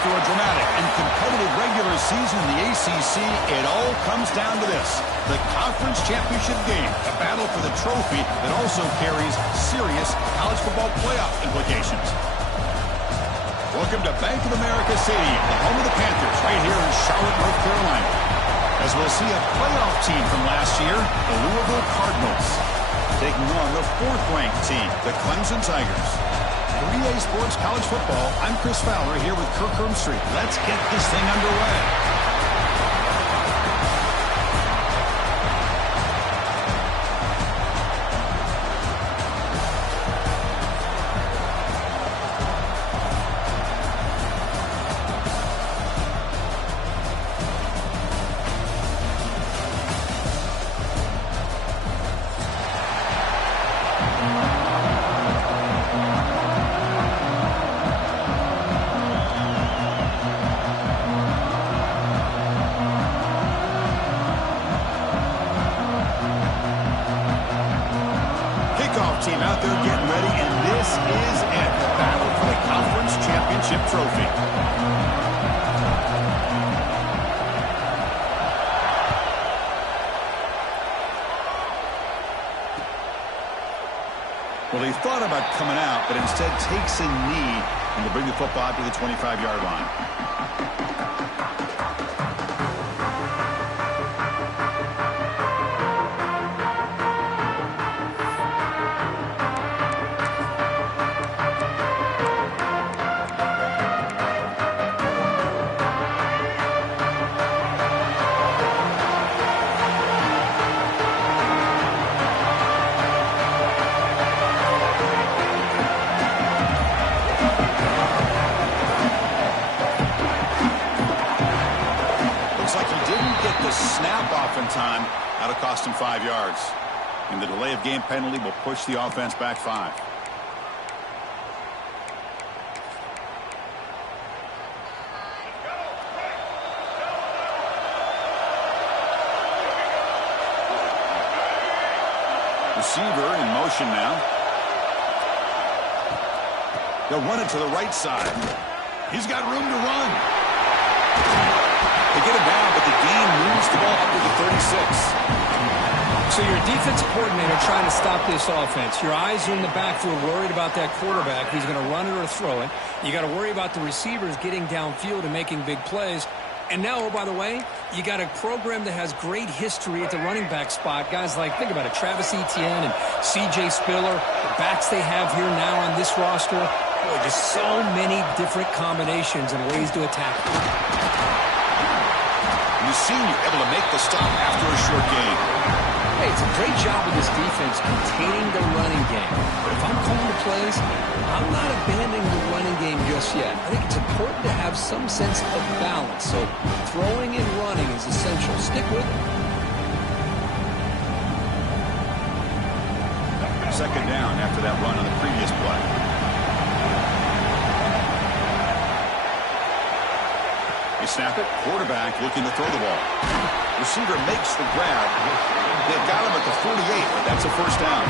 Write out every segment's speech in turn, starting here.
After a dramatic and competitive regular season in the ACC, it all comes down to this: the conference championship game, a battle for the trophy that also carries serious college football playoff implications. Welcome to Bank of America Stadium, the home of the Panthers, right here in Charlotte, North Carolina. As we'll see a playoff team from last year, the Louisville Cardinals, taking on the fourth-ranked team, the Clemson Tigers. 3A Sports College Football, I'm Chris Fowler here with Kirk Hermstreet. Let's get this thing underway. Team out there getting ready, and this is it, the battle for the conference championship trophy. Well, he thought about coming out, but instead takes a knee and will bring the football to the 25-yard line. Snap off in time. That'll cost him 5 yards. And the delay of game penalty will push the offense back 5. Receiver in motion now. They'll run it to the right side. He's got room to run. They get it down, but the gain moves the ball up to the 36. So you're a defensive coordinator trying to stop this offense. Your eyes are in the backfield, worried about that quarterback. He's going to run it or throw it. You got to worry about the receivers getting downfield and making big plays. And now, oh, by the way, you got a program that has great history at the running back spot. Guys like, think about it, Travis Etienne and C.J. Spiller, the backs they have here now on this roster. Boy, just so many different combinations and ways to attack them. The senior able to make the stop after a short gain. Hey, it's a great job of this defense containing the running game. But if I'm calling the plays, I'm not abandoning the running game just yet. I think it's important to have some sense of balance. So throwing and running is essential. Stick with it. Second down after that run on the previous play. They snap it. Quarterback looking to throw the ball. Receiver makes the grab. They've got him at the 48, but that's a first down.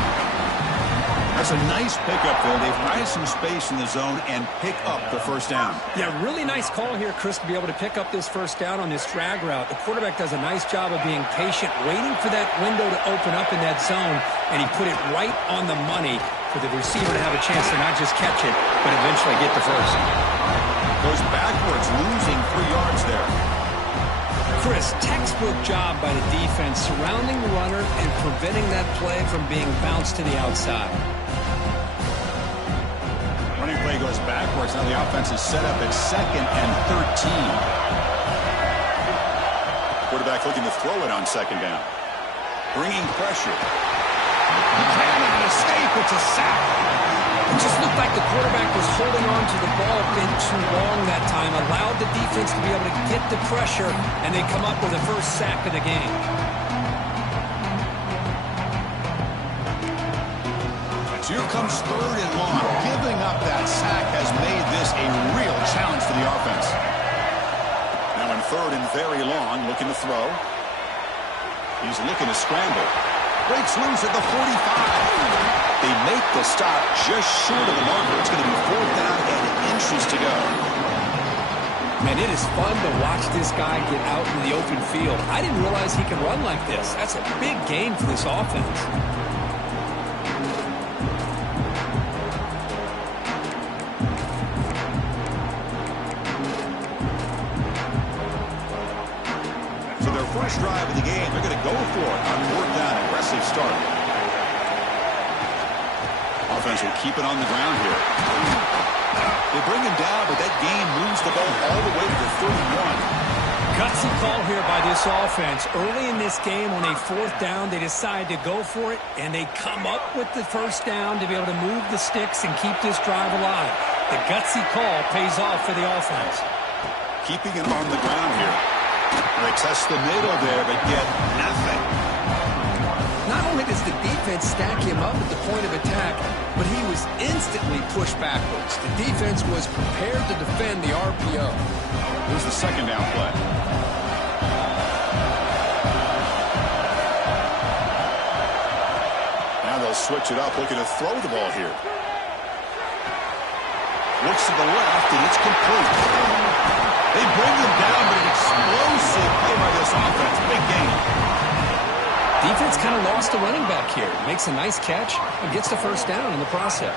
That's a nice pickup there. They find some space in the zone and pick up the first down. Yeah, really nice call here, Chris, to be able to pick up this first down on this drag route. The quarterback does a nice job of being patient, waiting for that window to open up in that zone, and he put it right on the money for the receiver to have a chance to not just catch it, but eventually get the first. Goes backwards, losing 3 yards there. Chris, textbook job by the defense surrounding the runner and preventing that play from being bounced to the outside. Running play goes backwards. Now the offense is set up at 2nd and 13. Quarterback looking to throw it on 2nd down. Bringing pressure. He can't escape. It's a sack. It just looked like the quarterback was holding on to the ball a bit too long that time, allowed the defense to be able to get the pressure, and they come up with the first sack of the game. And here comes 3rd and long. Giving up that sack has made this a real challenge for the offense. Now in 3rd and very long, looking to throw. He's looking to scramble. Breaks loose at the 45. They make the stop just short of the marker. It's going to be 4th down and inches to go. Man, it is fun to watch this guy get out in the open field. I didn't realize he could run like this. That's a big gain for this offense. So their first drive of the game, they're going to go for it on fourth down. Aggressive start. Offense will keep it on the ground here. They bring him down, but that gain moves the ball all the way to the 31. Gutsy call here by this offense. Early in this game on a fourth down, they decide to go for it, and they come up with the first down to be able to move the sticks and keep this drive alive. The gutsy call pays off for the offense. Keeping it on the ground here. They test the middle there, but get nothing. Not only does the defense stack him up at the point of attack, but he was instantly pushed backwards. The defense was prepared to defend the RPO. Here's the second down play. Now they'll switch it up, looking to throw the ball here. Looks to the left, and it's complete. They bring him down, but an explosive play by this offense. Big game. Defense kind of lost the running back here. Makes a nice catch and gets the first down in the process.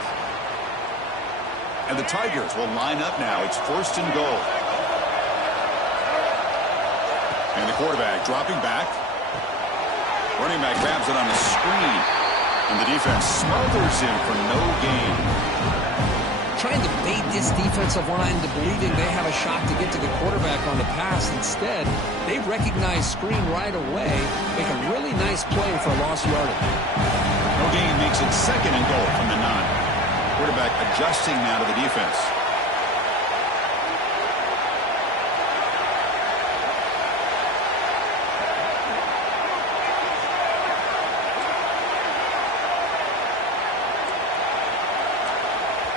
And the Tigers will line up now. It's first and goal. And the quarterback dropping back. Running back grabs it on the screen. And the defense smothers him for no gain. Trying to bait this defensive line into believing they have a shot to get to the quarterback on the pass. Instead, they recognize screen right away, make a really nice play for a lost yardage. No gain makes it second and goal from the 9. Quarterback adjusting now to the defense.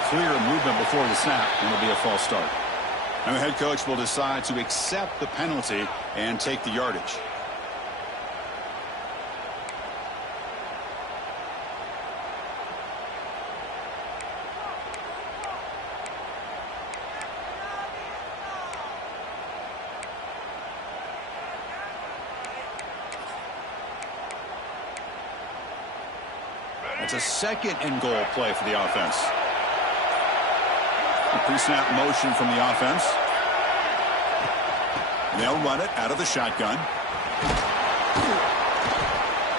Clear movement before the snap, and it'll be a false start. And the head coach will decide to accept the penalty and take the yardage. It's a second and goal play for the offense. Pre-snap motion from the offense. They'll run it out of the shotgun.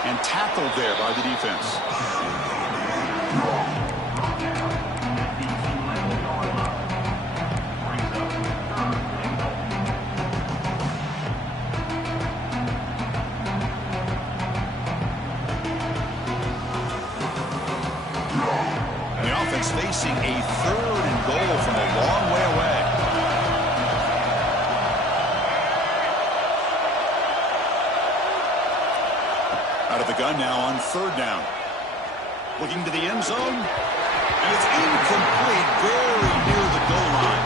And tackled there by the defense. And the offense facing a third and goal from a long way away. Out of the gun now on third down. Looking to the end zone. And it's incomplete, very near the goal line.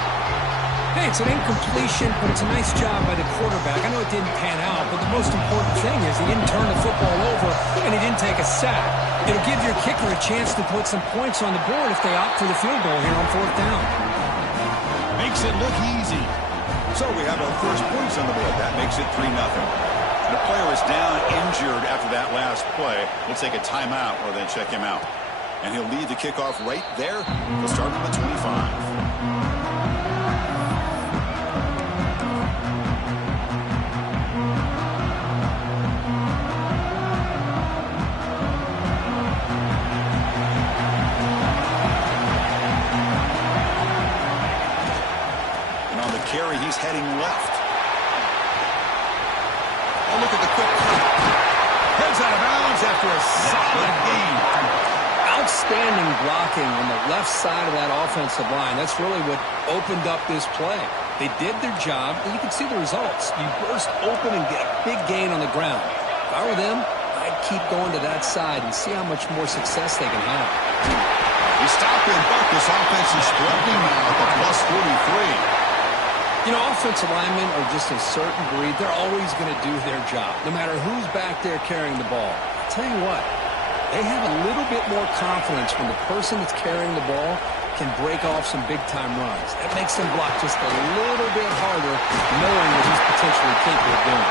Hey, it's an incompletion, but it's a nice job by the quarterback. I know it didn't pan out, but the most important thing is he didn't turn the football over and he didn't take a sack. It'll give your kicker a chance to put some points on the board if they opt for the field goal here on fourth down. Makes it look easy. So we have our first points on the board. That makes it 3-0. The player is down injured after that last play. We'll take a timeout or then check him out. And he'll lead the kickoff right there. He'll start from the 25. Carry, he's heading left. Oh, look at the quick cut. Heads out of bounds after a solid gain. Outstanding blocking on the left side of that offensive line. That's really what opened up this play. They did their job, and you can see the results. You burst open and get a big gain on the ground. If I were them, I'd keep going to that side and see how much more success they can have. He stopped and bucked. This offense is struggling now at the plus 43. You know, offensive linemen are just a certain breed. They're always going to do their job, no matter who's back there carrying the ball. I'll tell you what, they have a little bit more confidence when the person that's carrying the ball can break off some big-time runs. That makes them block just a little bit harder, knowing what he's potentially capable of doing.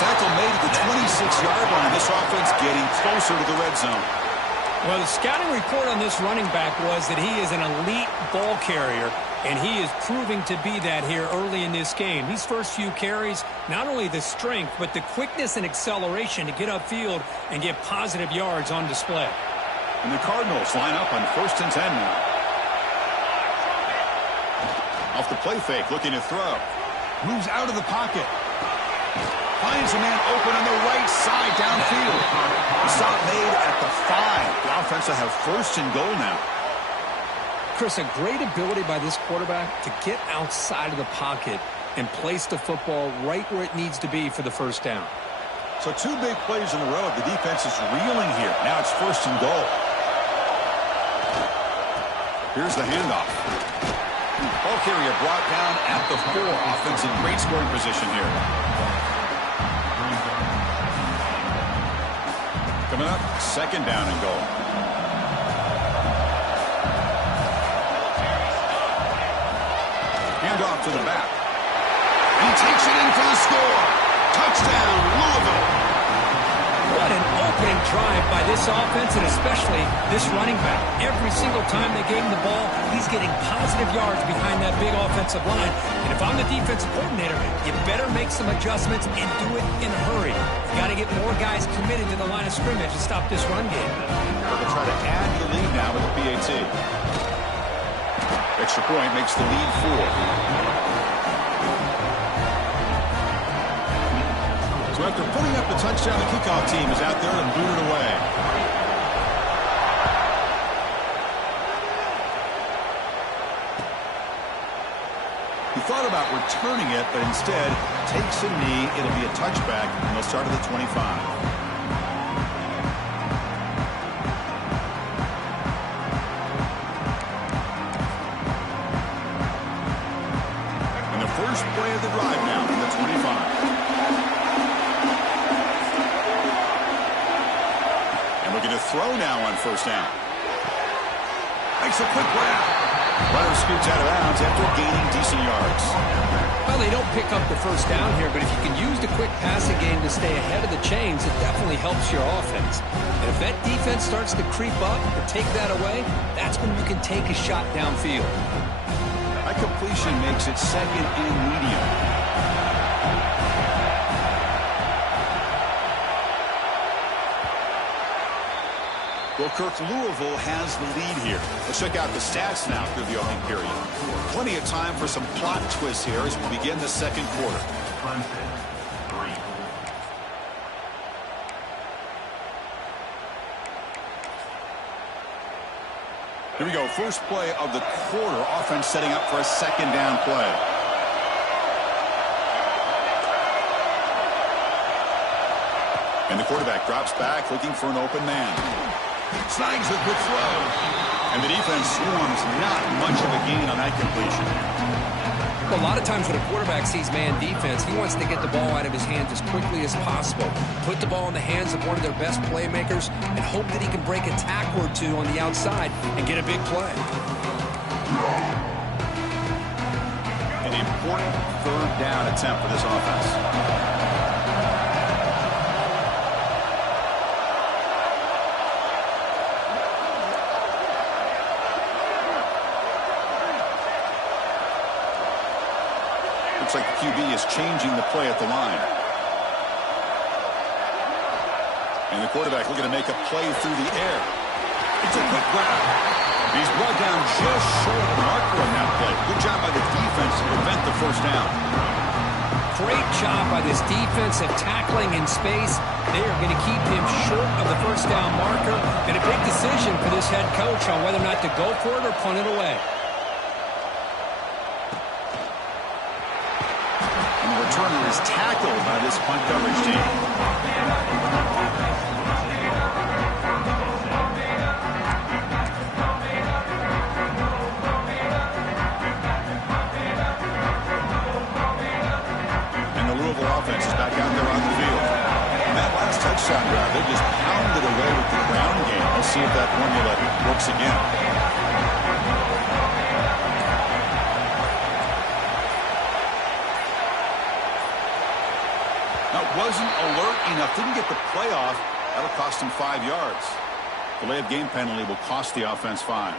Tackle made at the 26-yard line. This offense getting closer to the red zone. Well, the scouting report on this running back was that he is an elite ball carrier, and he is proving to be that here early in this game. These first few carries, not only the strength, but the quickness and acceleration to get upfield and get positive yards on display. And the Cardinals line up on 1st and 10 now. Off the play fake, looking to throw. Moves out of the pocket. Finds a man open on the right side downfield. The stop made at the 5. The offense will have 1st and goal now. Chris, a great ability by this quarterback to get outside of the pocket and place the football right where it needs to be for the first down. So 2 big plays in a row. The defense is reeling here. Now it's 1st and goal. Here's the handoff. Ball carrier brought down at the 4. Offense in great scoring position here. Coming up, 2nd down and goal. Handoff to the back. He takes it in for the score. Touchdown, Louisville. What an opening drive by this offense, and especially this running back. Every single time they gave him the ball, he's getting positive yards behind that big offensive line. And if I'm the defensive coordinator, you better make some adjustments and do it in a hurry. You got to get more guys committed to the line of scrimmage to stop this run game. They'll try to add to the lead now with the PAT. Extra point makes the lead 4. So after putting up the touchdown, the kickoff team is out there and boot it away. He thought about returning it, but instead takes a knee. It'll be a touchback, and they'll start at the 25. And the first play of the drive now from the 25. Looking to throw now on 1st down. Makes a quick grab. Runner scoots out of bounds after gaining decent yards. Well, they don't pick up the 1st down here, but if you can use the quick passing game to stay ahead of the chains, it definitely helps your offense. And if that defense starts to creep up or take that away, that's when you can take a shot downfield. That completion makes it 2nd and medium. Well, Kirk, Louisville has the lead here. Let's check out the stats now through the opening period. Plenty of time for some plot twists here as we begin the 2nd quarter. Clemson, 3. Here we go. First play of the quarter. Offense setting up for a 2nd down play. And the quarterback drops back looking for an open man. Snags a good throw. And the defense swarms not much of a gain on that completion. Well, a lot of times when a quarterback sees man defense, he wants to get the ball out of his hands as quickly as possible. Put the ball in the hands of one of their best playmakers and hope that he can break a tackle or 2 on the outside and get a big play. An important 3rd down attempt for this offense. Looks like the QB is changing the play at the line. And the quarterback looking to make a play through the air. It's a quick grab. He's brought down just short of the marker on that play. Good job by the defense to prevent the 1st down. Great job by this defense of tackling in space. They are going to keep him short of the 1st down marker. And a big decision for this head coach on whether or not to go for it or punt it away. Returner is tackled by this punt coverage team. And the Louisville offense is back out there on the field. And that last touchdown drive, they just pounded away with the ground game. Let's see if that formula works again. wasn't alert enough. Didn't get the play off. That'll cost him 5 yards. Delay of game penalty will cost the offense 5.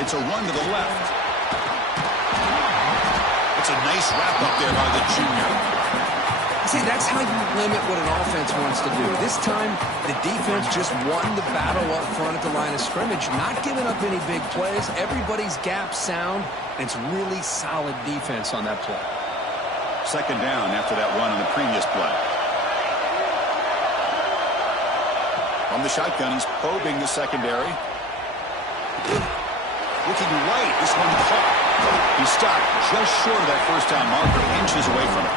It's a run to the left. It's a nice wrap up there by the junior. See, that's how you limit what an offense wants to do. This time, the defense just won the battle up front at the line of scrimmage, not giving up any big plays. Everybody's gap sound, and it's really solid defense on that play. Second down after that run on the previous play. From the shotgun, he's probing the secondary. Looking right, this one caught. He stopped just short of that first down marker, inches away from it.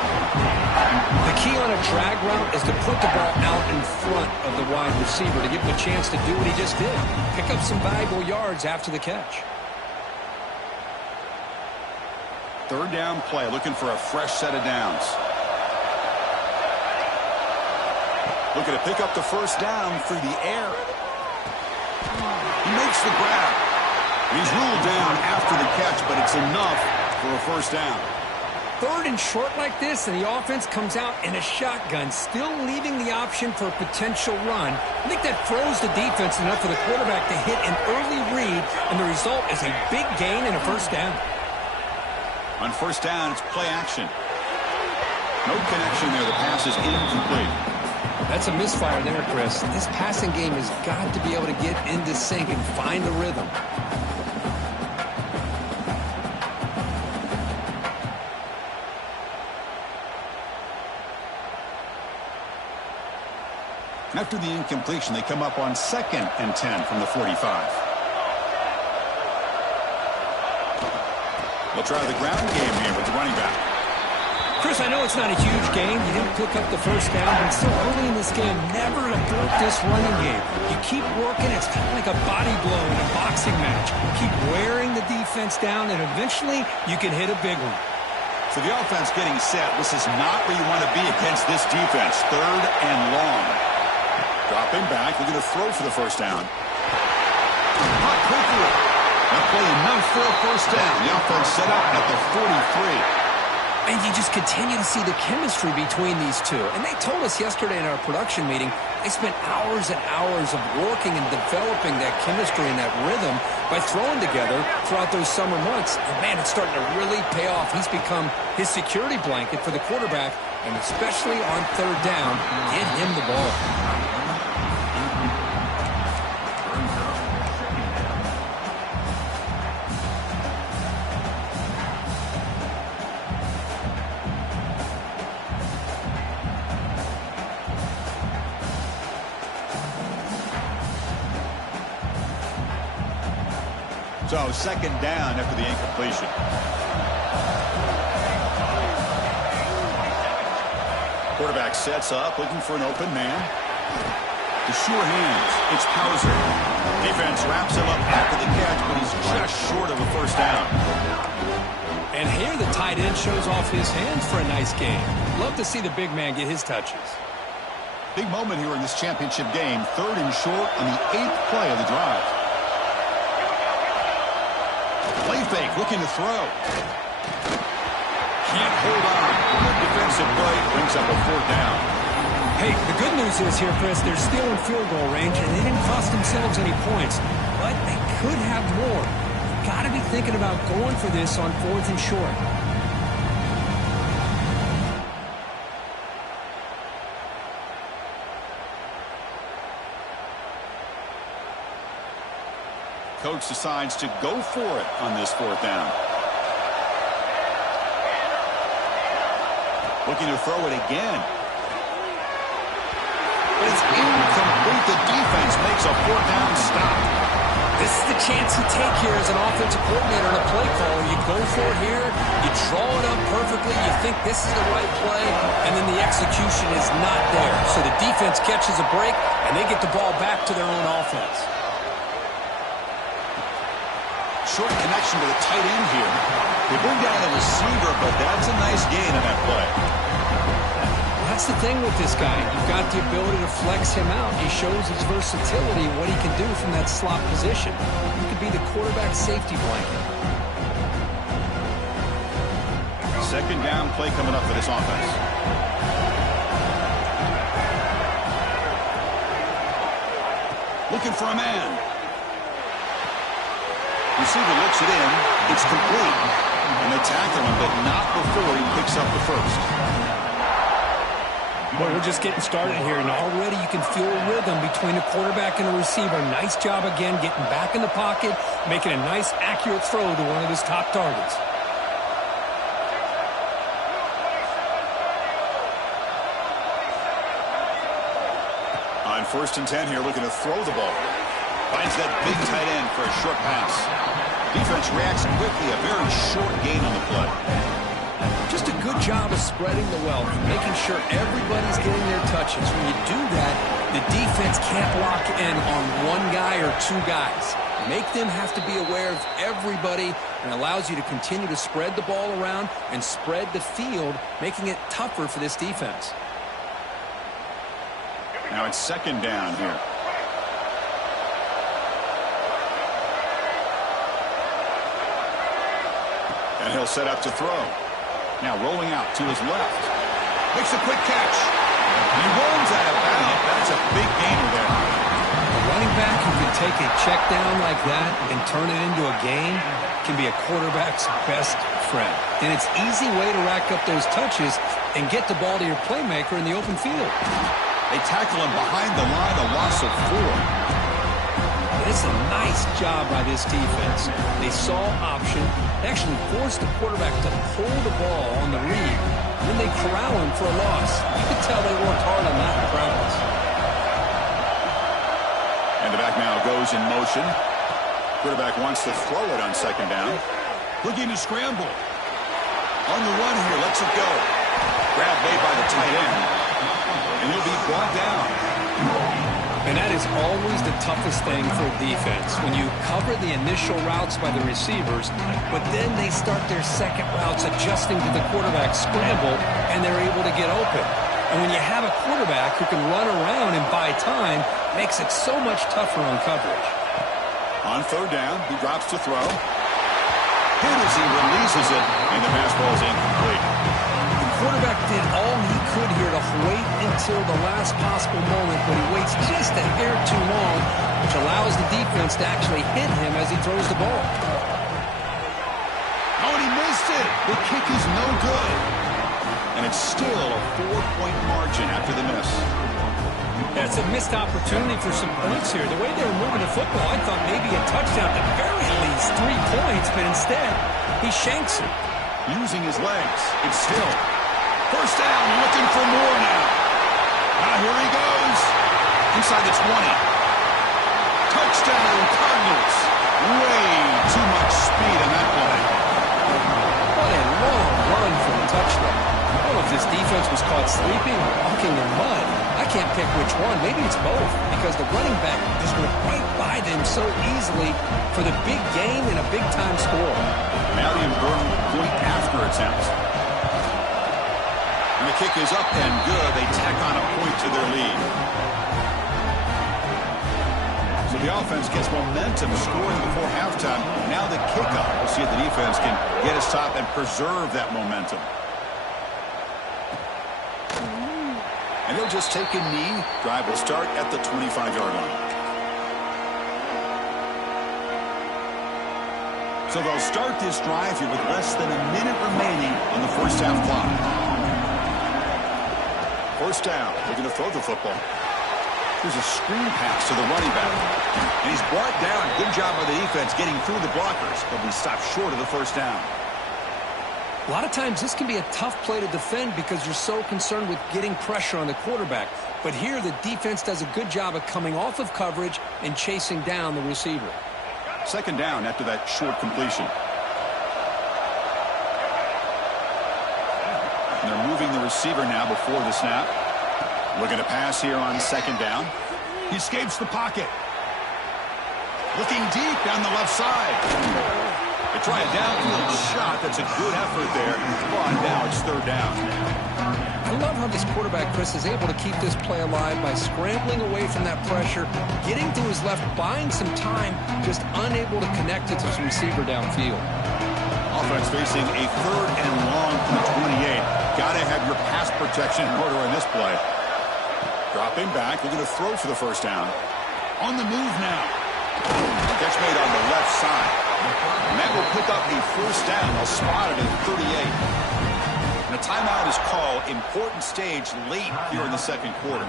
The key on a drag route is to put the ball out in front of the wide receiver to give him a chance to do what he just did. Pick up some valuable yards after the catch. Third down play, looking for a fresh set of downs. Looking to pick up the first down through the air. He makes the grab. He's ruled down after the catch, but it's enough for a first down. Third and short like this, and the offense comes out in a shotgun, still leaving the option for a potential run. I think that froze the defense enough for the quarterback to hit an early read, and the result is a big gain and a first down. On first down, it's play action. No connection there. The pass is incomplete. That's a misfire there, Chris. This passing game has got to be able to get into sync and find the rhythm. After the incompletion, they come up on 2nd and 10 from the 45. They'll try the ground game here with the running back. Chris, I know it's not a huge game. You didn't pick up the first down, but so early in this game, never to abort this running game. You keep working. It's kind of like a body blow in a boxing match. Keep wearing the defense down, and eventually you can hit a big one. So the offense getting set. This is not where you want to be against this defense. Third and long. Dropping back, looking to throw for the first down. Hot quickly. That play enough for a first down. The offense set up at the 43. And you just continue to see the chemistry between these two. And they told us yesterday in our production meeting, they spent hours and hours of working and developing that chemistry and that rhythm by throwing together throughout those summer months. And man, it's starting to really pay off. He's become his security blanket for the quarterback, and especially on third down, get him the ball. So second down after the incompletion. Quarterback sets up, looking for an open man. The sure hands. It's Hauser. Defense wraps him up after the catch, but he's just short of a first down. And here the tight end shows off his hands for a nice game. Love to see the big man get his touches. Big moment here in this championship game. Third and short on the 8th play of the drive. Play fake, looking to throw. Can't hold on. Defensive play brings up a fourth down. Hey, the good news is here, Chris, they're still in field goal range, and they didn't cost themselves any points, but they could have more. You've got to be thinking about going for this on 4th and short. Coach decides to go for it on this fourth down. Looking to throw it again. But it's incomplete. The defense makes a fourth down stop. This is the chance you take here as an offensive coordinator and a play caller. You go for it here. You draw it up perfectly. You think this is the right play, and then the execution is not there. So the defense catches a break, and they get the ball back to their own offense. short connection to the tight end here. They bring down the receiver, but that's a nice gain on that play. That's the thing with this guy. You've got the ability to flex him out. He shows his versatility and what he can do from that slot position. He could be the quarterback safety blanket. Second down play coming up for this offense. Looking for a man. Receiver looks it in. It's complete. And they tackle him, but not before he picks up the first. Boy, we're just getting started here, and already you can feel a rhythm between the quarterback and the receiver. Nice job again getting back in the pocket, making a nice, accurate throw to one of his top targets. On 1st and 10 here, looking to throw the ball. Finds that big tight end for a short pass. Defense reacts quickly, a very short gain on the play. Just a good job of spreading the wealth, making sure everybody's getting their touches. When you do that, the defense can't lock in on one guy or two guys. Make them have to be aware of everybody, and allows you to continue to spread the ball around and spread the field, making it tougher for this defense. Now it's second down here. And he'll set up to throw. Now rolling out to his left. Makes a quick catch. He runs out of bounds. That's a big gainer there. A running back who can take a check down like that and turn it into a gain can be a quarterback's best friend. And it's an easy way to rack up those touches and get the ball to your playmaker in the open field. They tackle him behind the line, a loss of 4. It's a nice job by this defense. They saw option. They actually forced the quarterback to pull the ball on the read. And then they corral him for a loss. You could tell they worked hard on that in practice. And the back now goes in motion. Quarterback wants to throw it on second down. Looking to scramble. On the run here, lets it go. Grab made by the tight end. And he'll be brought down. And that is always the toughest thing for a defense, when you cover the initial routes by the receivers, but then they start their second routes adjusting to the quarterback's scramble, and they're able to get open. And when you have a quarterback who can run around and buy time, makes it so much tougher on coverage. On third down, he drops to throw. Hit as he releases it, and the pass ball is incomplete. The quarterback did all he could here to wait until the last possible moment, but he waits just a hair too long, which allows the defense to actually hit him as he throws the ball. Oh, and he missed it. The kick is no good. And it's still a 4-point margin after the miss. That's a missed opportunity for some points here. The way they were moving the football, I thought maybe a touchdown, at the very least 3 points, but instead he shanks it. Using his legs. It's still first down, looking for more now. Now here he goes. Inside the 20. Touchdown, Cardinals. Way too much speed on that play. What a long run for a touchdown. I don't know if this defense was caught sleeping or walking in mud. I can't pick which one. Maybe it's both, because the running back just went right by them so easily for the big game and a big-time score. Now the important point after attempt. And the kick is up and good. They tack on a point to their lead. So the offense gets momentum, scoring before halftime. Now the kickoff. We'll see if the defense can get a stop and preserve that momentum. And they'll just take a knee. Drive will start at the 25-yard line. So they'll start this drive here with less than a minute remaining on the first half clock. First down. They're going to throw the football. There's a screen pass to the running back. And he's brought down. Good job by the defense getting through the blockers. But we stopped short of the first down. A lot of times this can be a tough play to defend because you're so concerned with getting pressure on the quarterback. But here the defense does a good job of coming off of coverage and chasing down the receiver. Second down after that short completion. And they're moving the receiver now before the snap. Looking to pass here on second down. He escapes the pocket. Looking deep down the left side. Try a downfield shot. That's a good effort there. But now it's third down. I love how this quarterback, Chris, is able to keep this play alive by scrambling away from that pressure, getting to his left, buying some time, just unable to connect it to his receiver downfield. Offense facing a third and long from the 28. Got to have your pass protection in order on this play. Dropping back, looking to throw for the first down. On the move now. Catch made on the left side. And that will pick up the first down. They'll spot it at 38. And a timeout is called. Important stage late here in the second quarter.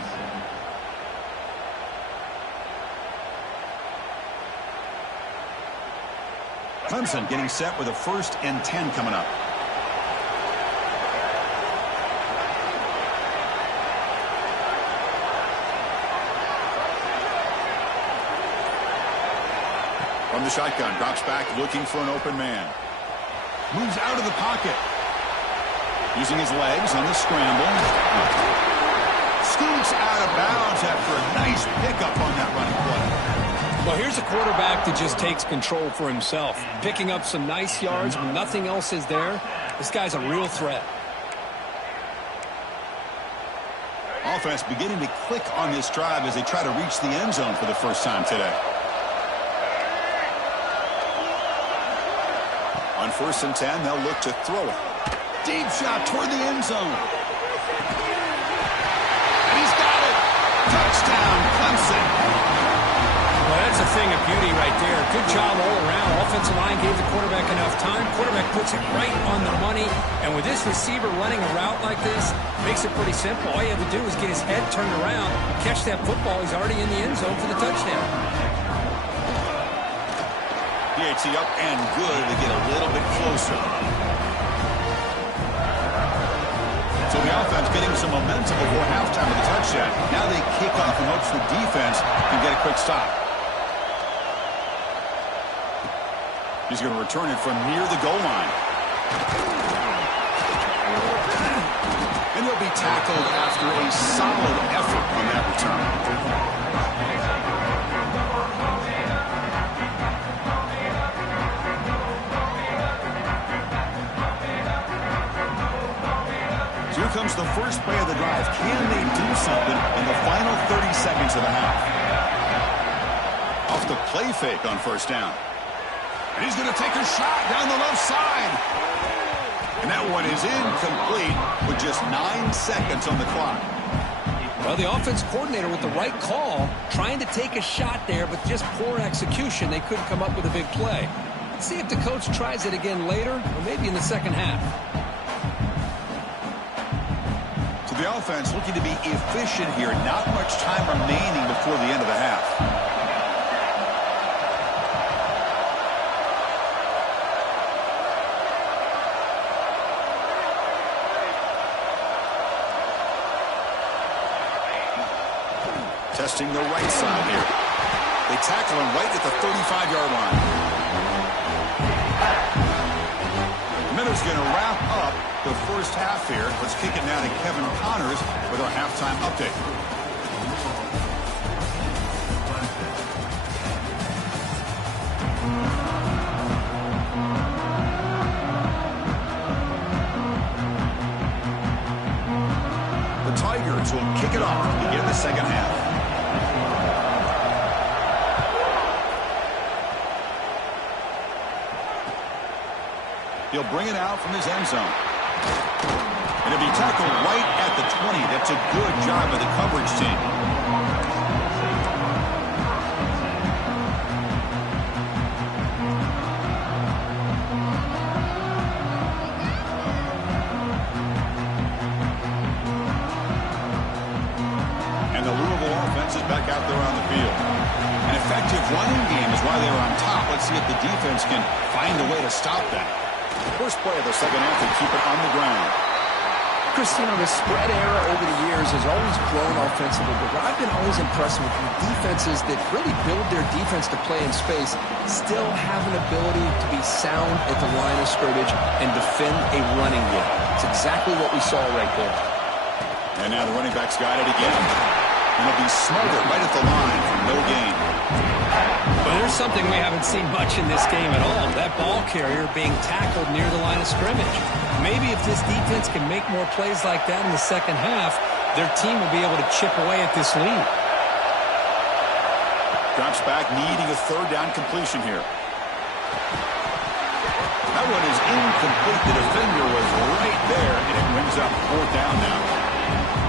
Clemson getting set with a 1st and 10 coming up. From the shotgun, drops back looking for an open man. Moves out of the pocket. Using his legs on the scramble. Scoots out of bounds after a nice pickup on that running play. Well, here's a quarterback that just takes control for himself. Picking up some nice yards when nothing else is there. This guy's a real threat. Offense beginning to click on this drive as they try to reach the end zone for the first time today. On 1st and 10, they'll look to throw it. Deep shot toward the end zone. And he's got it. Touchdown, Clemson. Well, that's a thing of beauty right there. Good job all around. Offensive line gave the quarterback enough time. Quarterback puts it right on the money. And with this receiver running a route like this, makes it pretty simple. All you have to do is get his head turned around, catch that football. He's already in the end zone for the touchdown. PAT up and good to get a little bit closer. So the offense getting some momentum before halftime with the touchdown. Now they kick off and hopes the defense can get a quick stop. He's going to return it from near the goal line. And he'll be tackled after a solid effort on that return. Here comes the first play of the drive. Can they do something in the final 30 seconds of the half? Off the play fake on first down. And he's going to take a shot down the left side. And that one is incomplete with just 9 seconds on the clock. Well, the offense coordinator with the right call, trying to take a shot there, but just poor execution. They couldn't come up with a big play. Let's see if the coach tries it again later, or maybe in the second half. So the offense looking to be efficient here. Not much time remaining before the end of the half. Testing the right side here. They tackle him right at the 35-yard line. Miller's going to wrap up the first half here. Let's kick it now to Kevin Connors with our halftime update. The Tigers will kick it off to begin the second half. He'll bring it out from his end zone. And it'll be tackled right at the 20. That's a good job of the coverage team. And the Louisville offense is back out there on the field. An effective running game is why they were on top. Let's see if the defense can find a way to stop that. First play of the second half, they keep it on the ground. Chris, you know, the spread era over the years has always grown offensively, but what I've been always impressed with defenses that really build their defense to play in space still have an ability to be sound at the line of scrimmage and defend a running game. It's exactly what we saw right there. And now the running back's got it again. And it'll be smothered right at the line for no gain. But And there's something we haven't seen much in this game at all. That ball carrier being tackled near the line of scrimmage. Maybe if this defense can make more plays like that in the second half, their team will be able to chip away at this lead. Drops back, needing a third down completion here. That one is incomplete. The defender was right there, and it brings up fourth down now.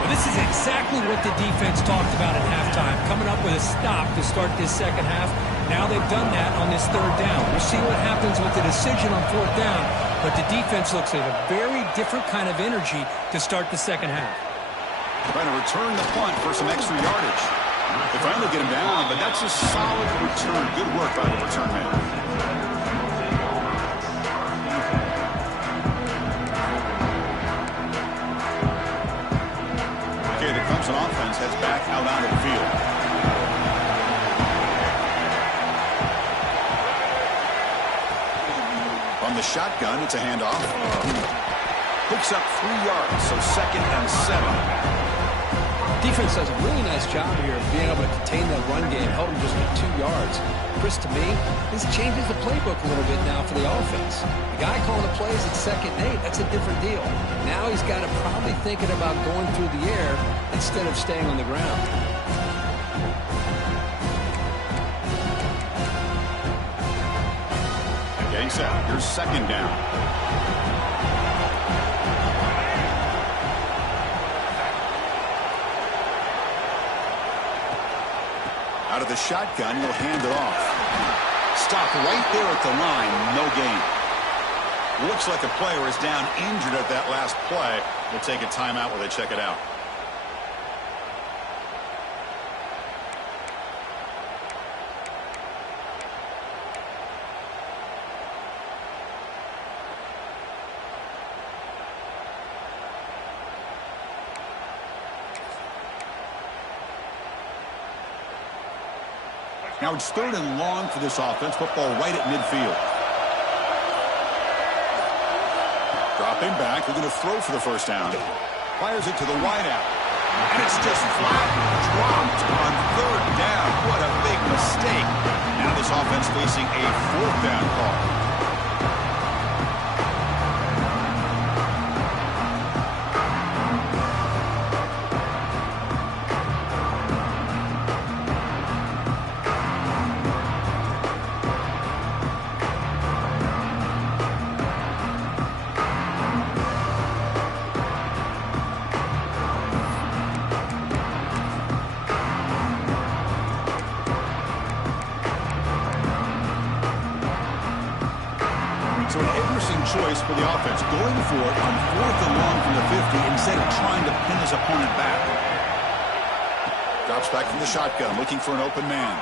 Well, this is exactly what the defense talked about at halftime, coming up with a stop to start this second half. Now they've done that on this third down. We'll see what happens with the decision on fourth down, but the defense looks like a very different kind of energy to start the second half. Trying to return the punt for some extra yardage. They finally get him down, but that's a solid return. Good work by the return man. Okay, the Clemson offense heads back out onto the field. On the shotgun, it's a handoff. Picks up 3 yards, so 2nd and 7. Defense does a really nice job here of being able to contain that run game, held him just with 2 yards. Chris, to me, this changes the playbook a little bit now for the offense. The guy calling the plays at 2nd and 8, that's a different deal. Now he's got to probably thinking about going through the air instead of staying on the ground. Getting set. Here's 2nd down. Out of the shotgun, he'll hand it off. Stop right there at the line. No gain. Looks like a player is down injured at that last play. We'll take a timeout while they check it out. Now it's 3rd and long for this offense. Football right at midfield. Dropping back. They're going to throw for the first down. Fires it to the wideout. And it's just flat dropped on 3rd down. What a big mistake. Now this offense facing a 4th down call. So an interesting choice for the offense, going for it on 4th and long from the 50 instead of trying to pin his opponent back. Drops back from the shotgun, looking for an open man.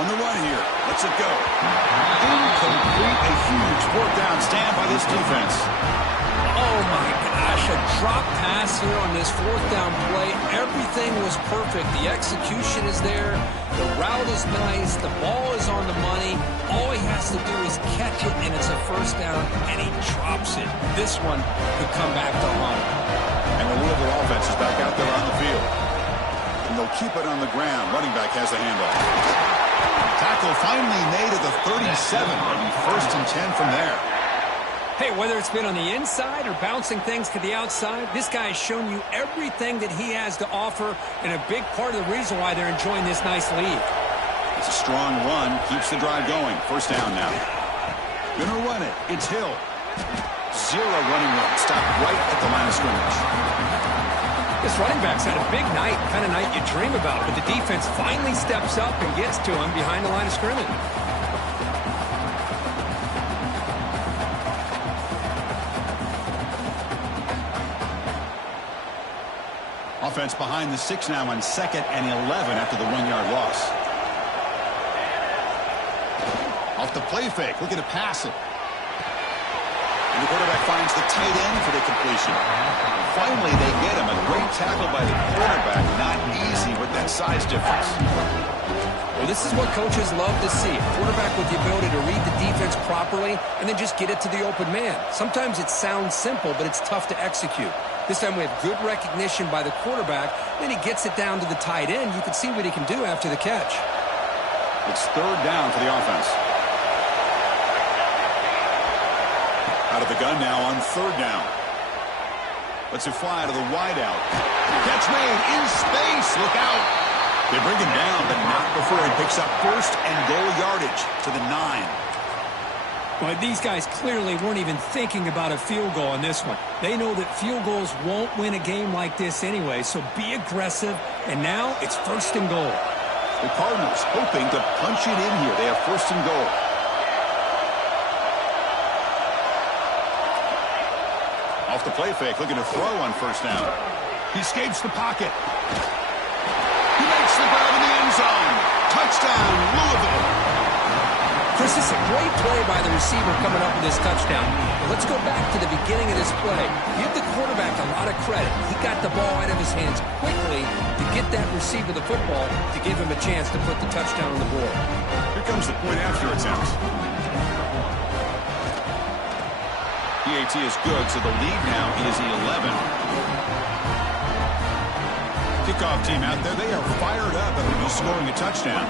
On the run here, lets it go. Incomplete, a huge 4th down stand by this defense. Oh my gosh, a drop pass here on this 4th down play. Everything was perfect. The execution is there. The route is nice. The ball is on the money. All he has to do is catch it, and it's a 1st down, and he drops it. This one could come back to haunt him. And the Louisville offense is back out there on the field. And they'll keep it on the ground. Running back has the handoff. Tackle finally made at the 37. And 1st and 10 from there. Hey, whether it's been on the inside or bouncing things to the outside, this guy has shown you everything that he has to offer, and a big part of the reason why they're enjoying this nice lead. It's a strong run, keeps the drive going. 1st down now. Gonna run it. It's Hill. 0 running room. Stop right at the line of scrimmage. This running back's had a big night, kind of night you dream about, but the defense finally steps up and gets to him behind the line of scrimmage. Offense behind the 6 now on 2nd and 11 after the 1-yard loss. Off the play fake, looking to pass it. And the quarterback finds the tight end for the completion. Finally, they get him. A great tackle by the quarterback. Not easy with that size difference. Well, this is what coaches love to see. A quarterback with the ability to read the defense properly and then just get it to the open man. Sometimes it sounds simple, but it's tough to execute. This time we have good recognition by the quarterback. Then he gets it down to the tight end. You can see what he can do after the catch. It's third down for the offense. Out of the gun now on third down. Lets it fly to the wideout. Catch made in space. Look out. They bring him down, but not before he picks up first and goal yardage to the 9. Well, these guys clearly weren't even thinking about a field goal on this one. They know that field goals won't win a game like this anyway, so be aggressive. And now it's first and goal. The Cardinals hoping to punch it in here. They have first and goal. Off the play fake, looking to throw on first down. He escapes the pocket. He makes the grab in the end zone. Touchdown, Louisville. Chris, this is a great play by the receiver coming up with this touchdown. But let's go back to the beginning of this play. Give the quarterback a lot of credit. He got the ball out of his hands quickly to get that receiver the football to give him a chance to put the touchdown on the board. Here comes the point after attempt. PAT is good, so the lead now is 11. Kickoff team out there, they are fired up after just scoring a touchdown.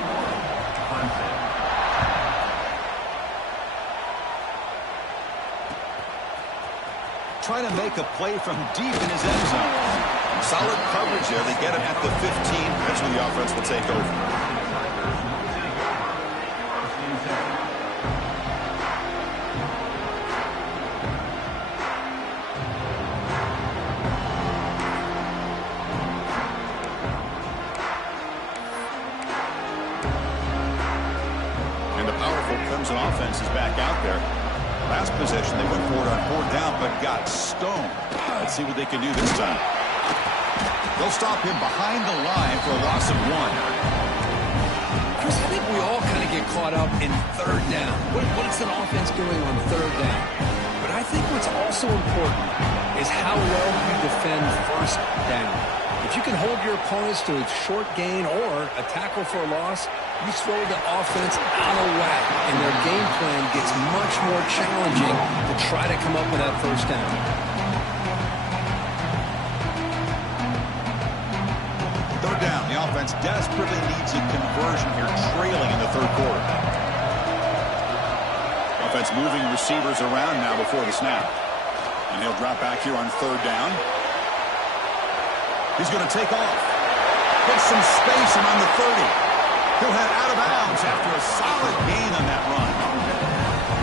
Trying to make a play from deep in his end zone. Solid coverage there. They get him at the 15. That's where the offense will take over. And the powerful Clemson offense is back out there. Last possession, they went for it on fourth down, but got stoned. Let's see what they can do this time. They'll stop him behind the line for a loss of 1. Chris, I think we all kind of get caught up in third down. What is an offense doing on third down? But I think what's also important is how well you defend first down. If you can hold your opponents to a short gain or a tackle for a loss, you throw the offense out of whack, and their game plan gets much more challenging to try to come up with that first down. Third down. The offense desperately needs a conversion here, trailing in the third quarter. Offense moving receivers around now before the snap. And he'll drop back here on third down. He's going to take off. Get some space around the 30. He'll head out of bounds after a solid gain on that run.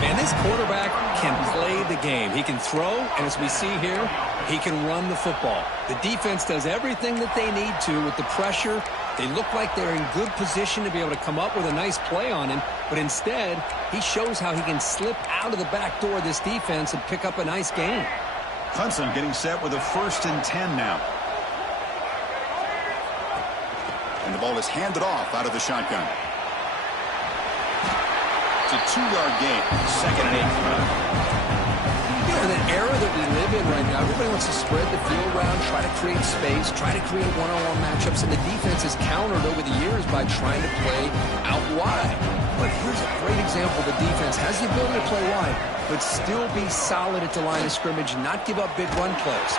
Man, this quarterback can play the game. He can throw, and as we see here, he can run the football. The defense does everything that they need to with the pressure. They look like they're in good position to be able to come up with a nice play on him, but instead, he shows how he can slip out of the back door of this defense and pick up a nice gain. Clemson getting set with a 1st and 10 now. And the ball is handed off out of the shotgun. It's a 2-yard gain. 2nd and 8. You know, in an era that we live in right now, everybody wants to spread the field around, try to create space, try to create one-on-one matchups, and the defense has countered over the years by trying to play out wide. But here's a great example. The defense has the ability to play wide, but still be solid at the line of scrimmage, not give up big run plays.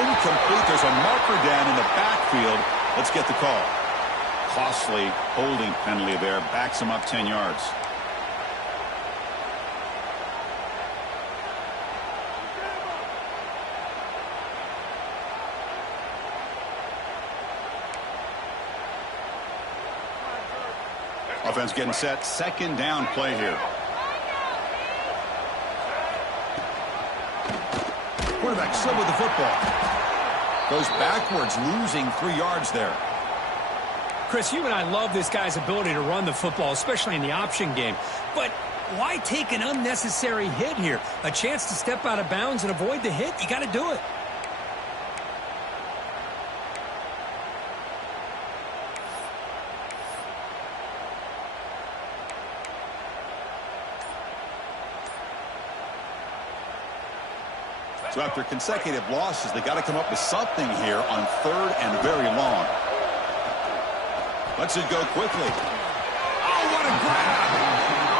Incomplete. There's a marker down in the backfield. Let's get the call. Costly holding penalty there. Backs him up 10 yards. Offense getting set. 2nd down play here. Quarterback still with the football. Goes backwards, losing 3 yards there. Chris, you and I love this guy's ability to run the football, especially in the option game. But why take an unnecessary hit here? A chance to step out of bounds and avoid the hit? You got to do it. So after consecutive losses, they got to come up with something here on 3rd and very long. Lets it go quickly. Oh, what a grab!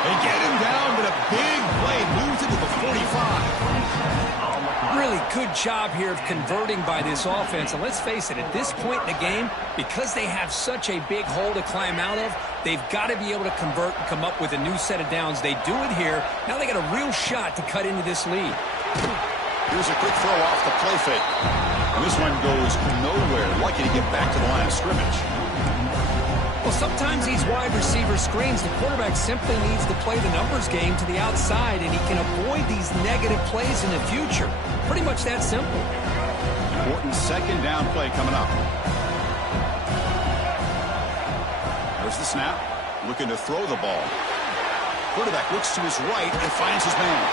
They get him down, but a big play moves into the 45. Really good job here of converting by this offense. And let's face it, at this point in the game, because they have such a big hole to climb out of, They've got to be able to convert and come up with a new set of downs. They do it here. Now they got a real shot to cut into this lead. Here's a quick throw off the play fake. And this one goes nowhere. Lucky to get back to the line of scrimmage. Well, sometimes these wide receiver screens, the quarterback simply needs to play the numbers game to the outside, and he can avoid these negative plays in the future. Pretty much that simple. Important second down play coming up. There's the snap. Looking to throw the ball. Quarterback looks to his right and finds his man.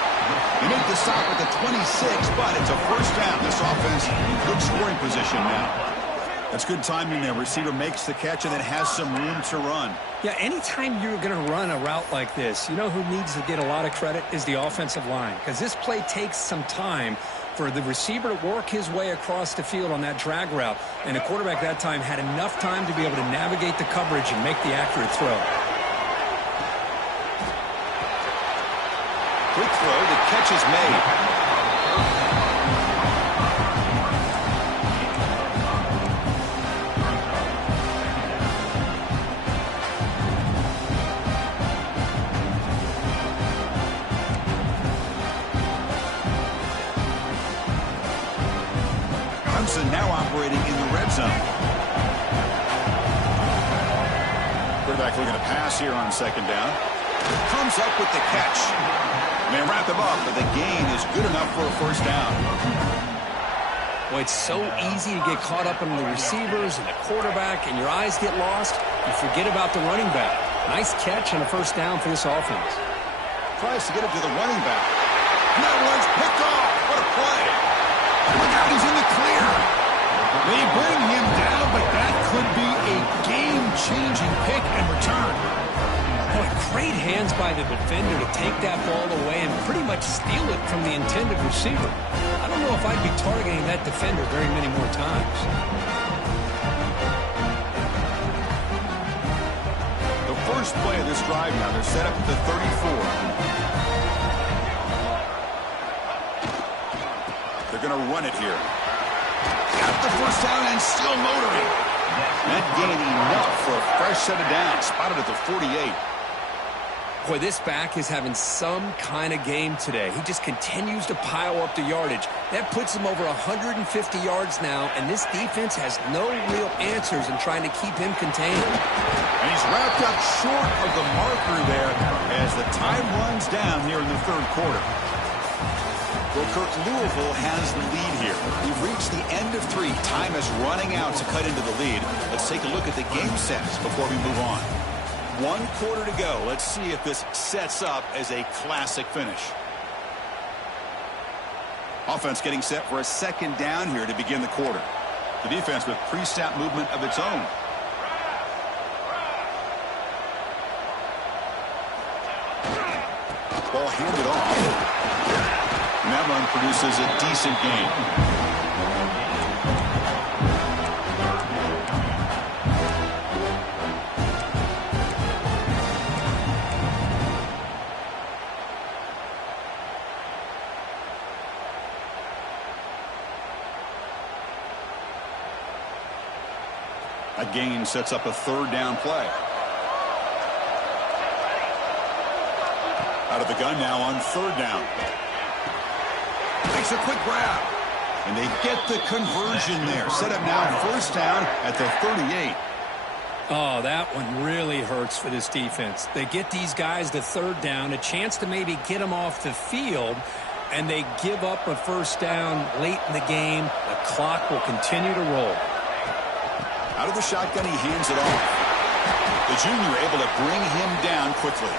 He made the stop at the 26, but it's a first down. This offense in good scoring position now. That's good timing there. Receiver makes the catch and then has some room to run. Yeah, anytime you're going to run a route like this, you know who needs to get a lot of credit is the offensive line, because this play takes some time for the receiver to work his way across the field on that drag route, and the quarterback that time had enough time to be able to navigate the coverage and make the accurate throw. Quick throw, the catch is made. Clemson now operating in the red zone. Quarterback looking to pass here on second down. Comes up with the catch. May wrap him up, but the gain is good enough for a first down. Boy, it's so easy to get caught up in the receivers and the quarterback, and your eyes get lost. You forget about the running back. Nice catch and a first down for this offense. Tries to get it to the running back. And that one's picked off. What a play. Look out, he's in the clear. They bring him down, but that could be a game-changing pick and return. Boy, great hands by the defender to take that ball away and pretty much steal it from the intended receiver. I don't know if I'd be targeting that defender very many more times. The first play of this drive now, they're set up at the 34. They're going to run it here. Got the first down and still motoring. That gained enough for a fresh set of downs. Spotted at the 48. Boy, this back is having some kind of game today. He just continues to pile up the yardage. That puts him over 150 yards now, and this defense has no real answers in trying to keep him contained. And he's wrapped up short of the marker there as the time runs down here in the third quarter. Well, Kirk, Louisville has the lead here. We've reached the end of 3. Time is running out to cut into the lead. Let's take a look at the game sets before we move on. 1 quarter to go. Let's see if this sets up as a classic finish. Offense getting set for a second down here to begin the quarter. The defense with pre-snap movement of its own. Ball handed off. And that run produces a decent gain. A gain sets up a third down play. Out of the gun now on third down. Makes a quick grab. And they get the conversion there. Set up now first down at the 38. Oh, that one really hurts for this defense. They get these guys to third down, a chance to maybe get them off the field, and they give up a first down late in the game. The clock will continue to roll. Out of the shotgun, he hands it off. The junior able to bring him down quickly.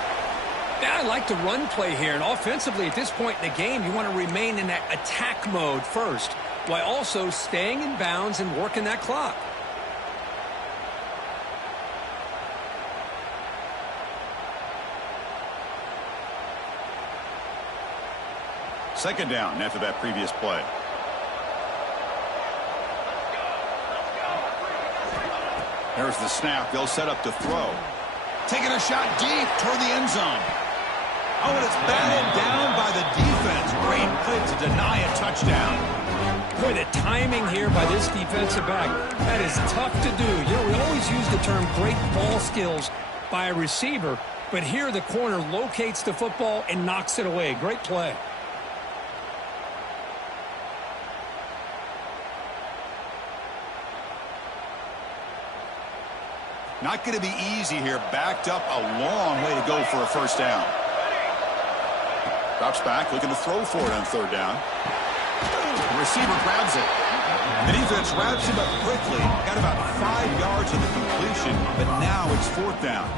Yeah, I like the run play here. And offensively, at this point in the game, you want to remain in that attack mode first, while also staying in bounds and working that clock. Second down after that previous play. There's the snap. They'll set up to throw. Taking a shot deep toward the end zone. Oh, and it's batted down by the defense. Great play to deny a touchdown. Boy, the timing here by this defensive back, that is tough to do. You know, we always use the term great ball skills, by a receiver, but here the corner locates the football and knocks it away. Great play. Not going to be easy here. Backed up a long way to go for a first down. Drops back, looking to throw for it on third down. The receiver grabs it. The defense wraps him up quickly. Got about 5 yards of the completion, but now it's fourth down.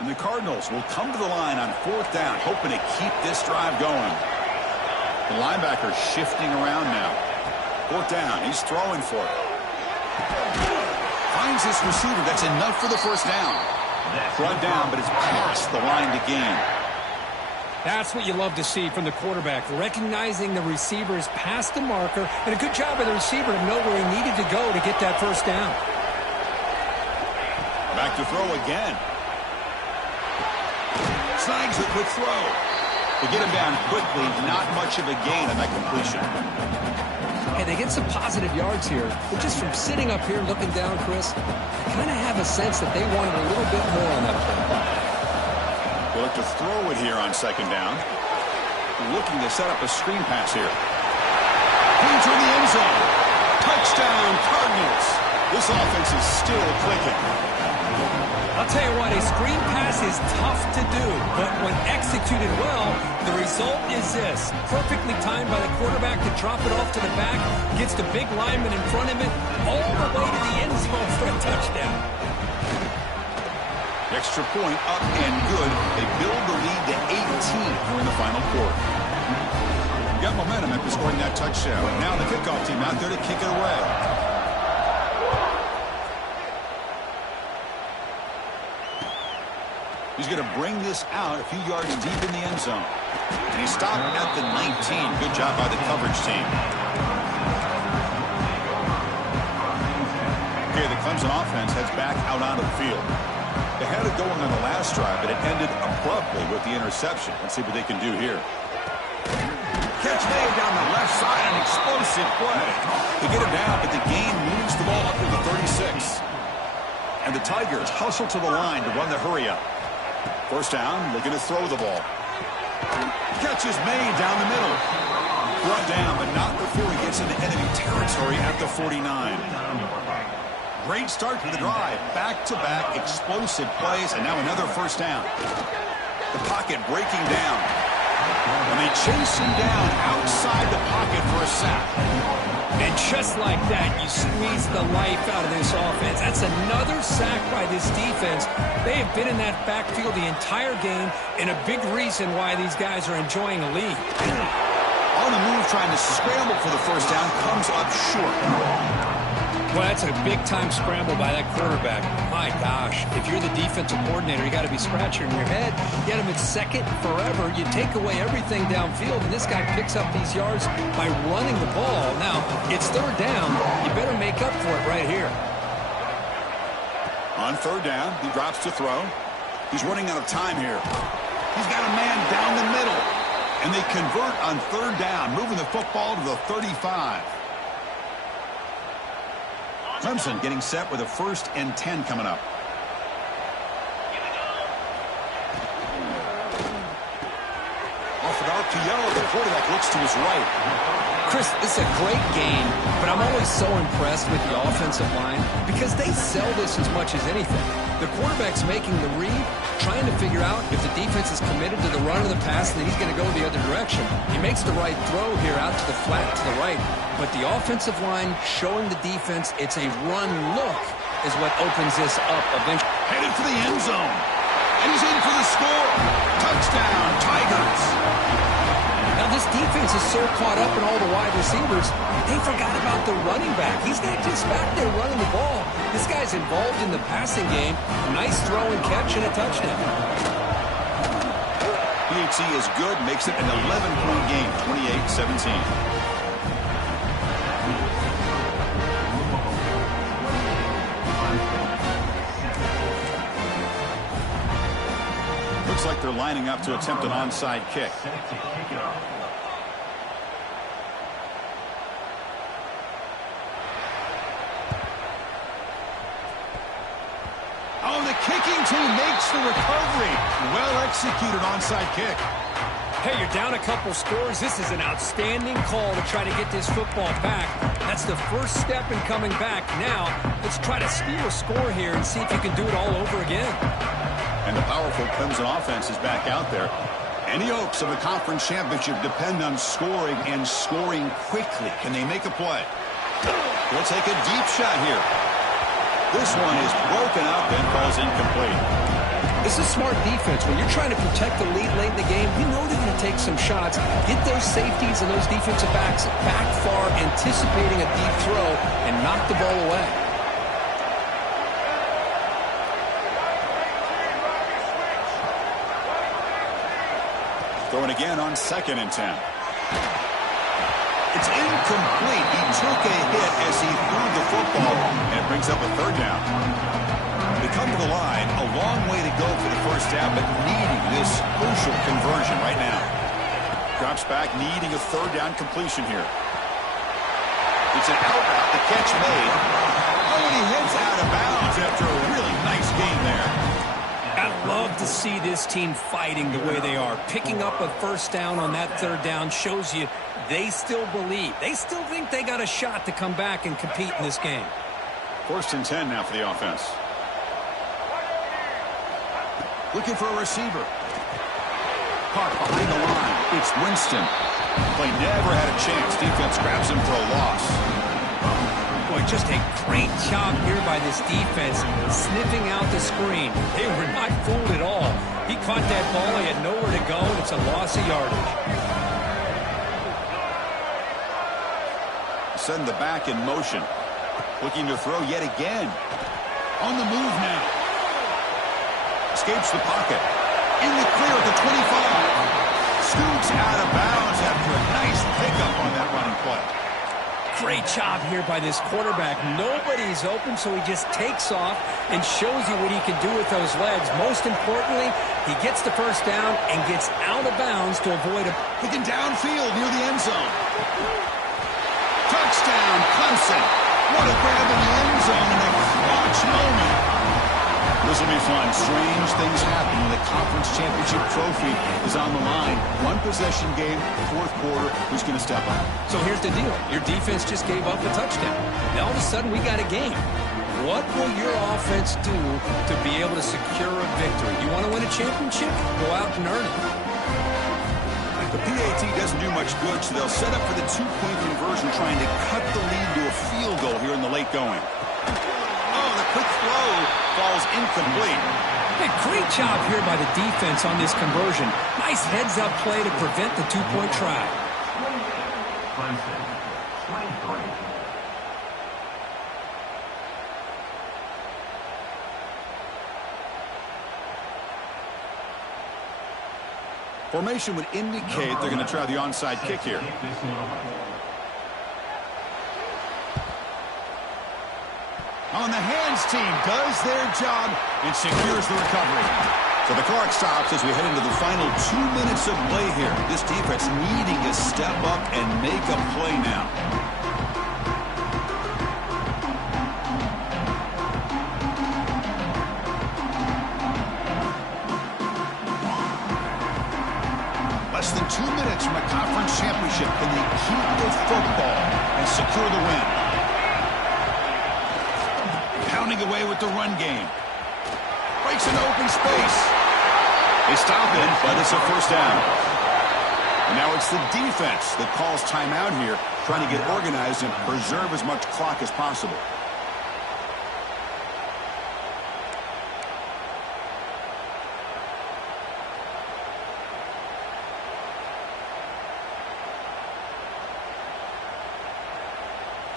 And the Cardinals will come to the line on fourth down, hoping to keep this drive going. The linebacker shifting around now. Fourth down, he's throwing for it. Finds this receiver, that's enough for the first down. Brought down, but it's past the line to gain. That's what you love to see from the quarterback, recognizing the receiver is past the marker, and a good job by the receiver to know where he needed to go to get that first down. Back to throw again. Snags the quick throw. To get him down quickly, not much of a gain on that completion. Hey, they get some positive yards here, but just from sitting up here looking down, Chris, I kind of have a sense that they wanted a little bit more on that play. They look to throw it here on second down. Looking to set up a screen pass here. Into the end zone. Touchdown, Cardinals. This offense is still clicking. I'll tell you what, a screen pass is tough to do, but when executed well, the result is this. Perfectly timed by the quarterback to drop it off to the back, gets the big lineman in front of it, all the way to the end zone for a touchdown. Extra point up and good. They build the lead to 18 here in the final quarter. Got momentum after scoring that touchdown. Now the kickoff team out there to kick it away. He's going to bring this out a few yards deep in the end zone. And he stopped at the 19. Good job by the coverage team. Okay, the Clemson offense heads back out onto the field. They had it going on the last drive, but it ended abruptly with the interception. Let's see what they can do here. Catch made down the left side, an explosive play. They get it down, but the gain moves the ball up to the 36. And the Tigers hustle to the line to run the hurry up. First down, looking to throw the ball. Catch is made down the middle. Brought down, but not before he gets into enemy territory at the 49. Great start to the drive. Back-to-back explosive plays, and now another first down. The pocket breaking down. And they chase him down outside the pocket for a sack. And just like that, you squeeze the life out of this offense. That's another sack by this defense. They have been in that backfield the entire game, and a big reason why these guys are enjoying a lead. On the move, trying to scramble for the first down, comes up short. Well, that's a big-time scramble by that quarterback. My gosh, if you're the defensive coordinator, you got to be scratching your head. You had him at second forever. You take away everything downfield, and this guy picks up these yards by running the ball. Now, it's third down. You better make up for it right here. On third down, he drops to throw. He's running out of time here. He's got a man down the middle. And they convert on third down, moving the football to the 35. Clemson getting set with a 1st and 10 coming up. Off an RPO, the quarterback looks to his right. Chris, this is a great game, but I'm always so impressed with the offensive line because they sell this as much as anything. The quarterback's making the read, trying to figure out if the defense is committed to the run or the pass, and then he's going to go the other direction. He makes the right throw here out to the flat to the right, but the offensive line showing the defense it's a run look is what opens this up eventually. Headed for the end zone, and he's in for the score. Touchdown, Tigers. Now, this defense is so caught up in all the wide receivers, they forgot about the running back. He's not just back there running the ball. This guy's involved in the passing game. Nice throw and catch and a touchdown. PAT is good, makes it an 11-point game, 28-17. Looks like they're lining up to attempt an onside kick. Set to kick it off. Oh, the kicking team makes the recovery. Well executed onside kick. Hey, you're down a couple scores. This is an outstanding call to try to get this football back. That's the first step in coming back. Now, let's try to steal a score here and see if you can do it all over again. And the powerful Clemson offense is back out there. Any hopes of a conference championship depend on scoring and scoring quickly. Can they make a play? They'll take a deep shot here. This one is broken up and falls incomplete. This is smart defense. When you're trying to protect the lead late in the game, you know they're going to take some shots. Get those safeties and those defensive backs back far, anticipating a deep throw, and knock the ball away. Throwing again on 2nd and 10. It's incomplete. He took a hit as he threw the football, and it brings up a 3rd down. They come to the line, a long way to go for the first down, but needing this crucial conversion right now. Drops back, needing a 3rd down completion here. It's an out route, the catch made. Oh, and he heads out of bounds after a really nice game there. I love to see this team fighting the way they are. Picking up a 1st down on that 3rd down shows you they still believe. They still think they got a shot to come back and compete in this game. 1st and 10 now for the offense. Looking for a receiver. Caught behind the line. It's Winston. Play never had a chance. Defense grabs him for a loss. Boy, just a great job here by this defense, sniffing out the screen. They were not fooled at all. He caught that ball. He had nowhere to go, and it's a loss of yardage. Send the back in motion. Looking to throw yet again. On the move now. Escapes the pocket. In the clear at the 25. Scoots out of bounds after a nice pickup on that running play. Great job here by this quarterback. Nobody's open, so he just takes off and shows you what he can do with those legs. Most importantly, he gets the 1st down and gets out of bounds to avoid a... Looking downfield near the end zone. Touchdown, Clemson. What a grab in the end zone in a clutch moment. This will be fun. Strange things happen when the conference championship trophy is on the line. 1-possession game, 4th quarter. Who's going to step up? So here's the deal. Your defense just gave up a touchdown. Now all of a sudden we got a game. What will your offense do to be able to secure a victory? You want to win a championship? Go out and earn it. The PAT doesn't do much good, so they'll set up for the 2-point conversion, trying to cut the lead to a field goal here in the late going. Oh, the quick throw falls incomplete. Hey, great job here by the defense on this conversion. Nice heads-up play to prevent the 2-point try. Clemson, 23. Formation would indicate they're going to try the onside kick here. On the hands team does their job and secures the recovery. So the clock stops as we head into the final 2 minutes of play here. This defense needing to step up and make a play now. Less than 2 minutes from a conference championship. Can they keep the football and secure the win? Pounding away with the run game. Breaks an open space. They stop it, but it's a 1st down. And now it's the defense that calls timeout here, trying to get organized and preserve as much clock as possible.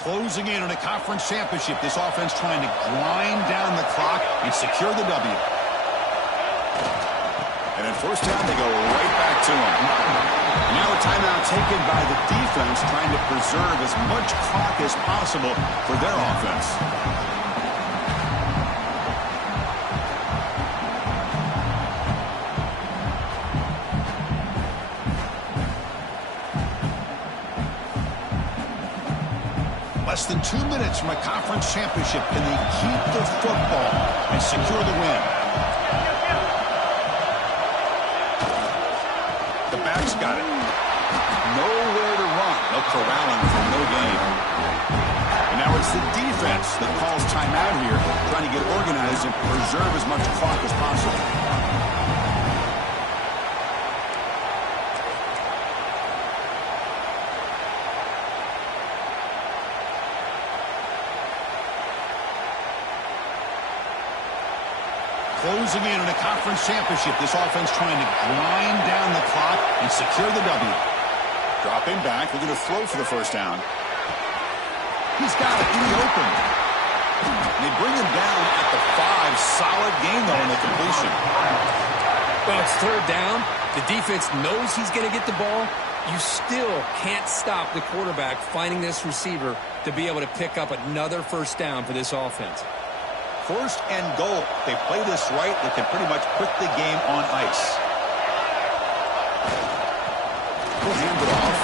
Closing in on a conference championship. This offense trying to grind down the clock and secure the W. And at 1st down, they go right back to him. Now a timeout taken by the defense, trying to preserve as much clock as possible for their offense. 2 minutes from a conference championship. Can they keep the football and secure the win? The back's got it. Nowhere to run. No corralling for no gain. And now it's the defense that calls timeout here, trying to get organized and preserve as much clock as possible. Closing in on a conference championship, this offense trying to grind down the clock and secure the W. Dropping back, looking to throw for the first down. He's got it in the open. They bring him down at the 5. Solid game, though, in the completion. Well, it's third down. The defense knows he's going to get the ball. You still can't stop the quarterback finding this receiver to be able to pick up another first down for this offense. First and goal. They play this right, they can pretty much put the game on ice. He'll hand it off.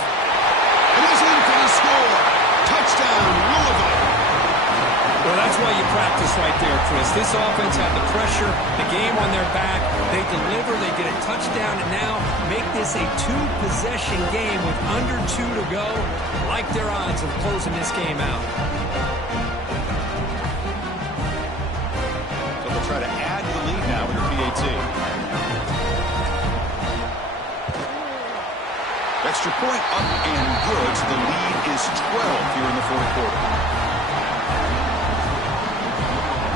And he's in for the score. Touchdown, Louisville. Well, that's why you practice right there, Chris. This offense had the pressure, the game on their back. They deliver, they get a touchdown, and now make this a 2-possession game with under 2 to go. Like their odds of closing this game out. Try to add to the lead now with the PAT. Extra point up and good, so the lead is 12 here in the fourth quarter.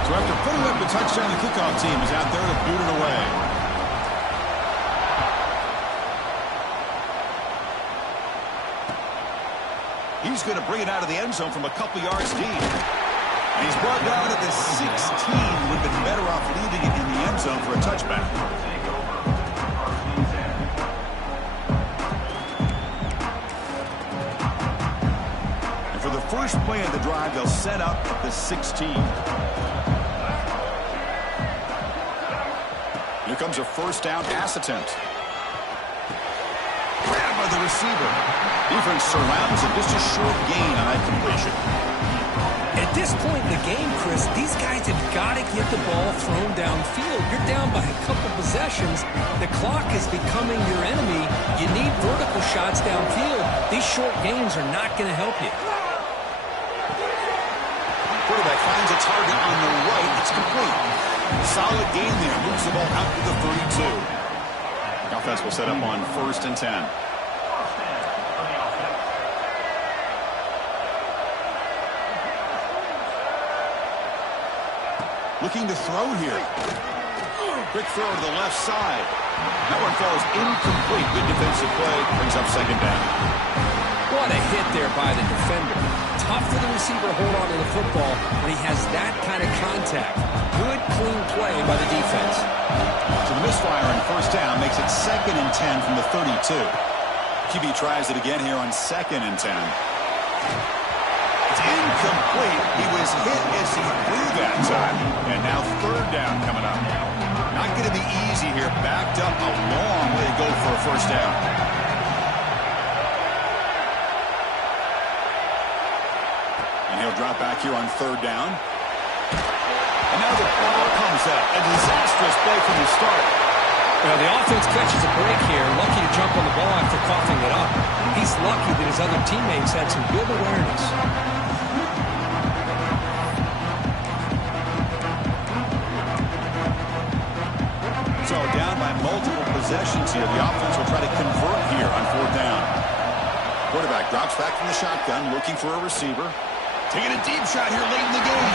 So after putting up the touchdown, the kickoff team is out there to boot it away. He's going to bring it out of the end zone from a couple yards deep. And he's brought down at the 16. Would have been better off leaving it in the end zone for a touchback. And for the first play of the drive, they'll set up at the 16. Here comes a first down pass attempt. Grabbed by the receiver. Defense surrounds it. Just a short gain on that completion. At this point in the game, Chris, these guys have got to get the ball thrown downfield. You're down by a couple possessions. The clock is becoming your enemy. You need vertical shots downfield. These short gains are not going to help you. Quarterback finds a target on the right. It's complete. Solid gain there. Moves the ball out to the 32. The offense will set up on 1st and 10. Looking to throw here. Quick throw to the left side. That one falls incomplete. Good defensive play. Brings up 2nd down. What a hit there by the defender. Tough for the receiver to hold on to the football when he has that kind of contact. Good, clean play by the defense. So the misfire on 1st down makes it 2nd and 10 from the 32. QB tries it again here on 2nd and 10. It's incomplete. He was hit as he threw that time. And now 3rd down coming up. Not going to be easy here. Backed up a long way to go for a first down. And he'll drop back here on 3rd down. And now the ball comes out. A disastrous play from the start. Well, the offense catches a break here. Lucky to jump on the ball after coughing it up. He's lucky that his other teammates had some good awareness. So down by multiple possessions here. The offense will try to convert here on 4th down. Quarterback drops back from the shotgun, looking for a receiver. Taking a deep shot here late in the game.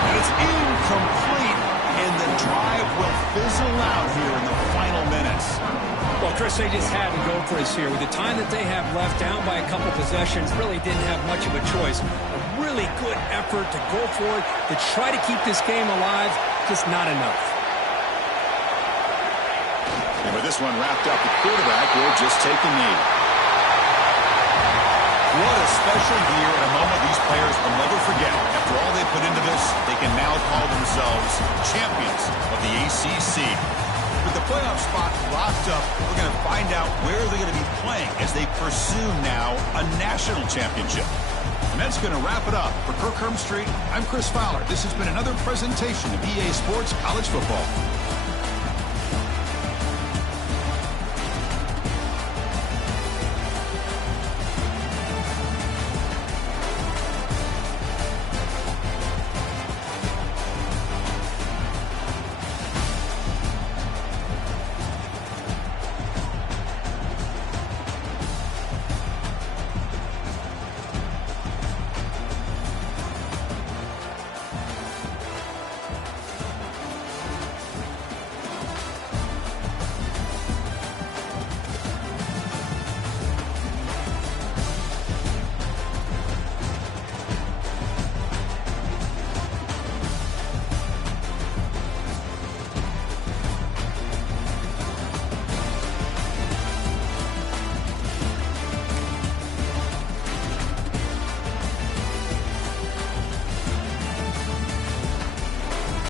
And it's incomplete. And the drive will fizzle out here in the final minutes. Well, Chris, they just had to go for this here. With the time that they have left, down by a couple possessions, really didn't have much of a choice. A really good effort to go for it, to try to keep this game alive, just not enough. And with this one wrapped up, the quarterback will just take a knee. What a special year and a moment these players will never forget. After all they put into this, they can now call themselves champions of the ACC. With the playoff spot locked up, we're going to find out where they're going to be playing as they pursue now a national championship. And that's going to wrap it up. For Kirk Street, I'm Chris Fowler. This has been another presentation of EA Sports College Football.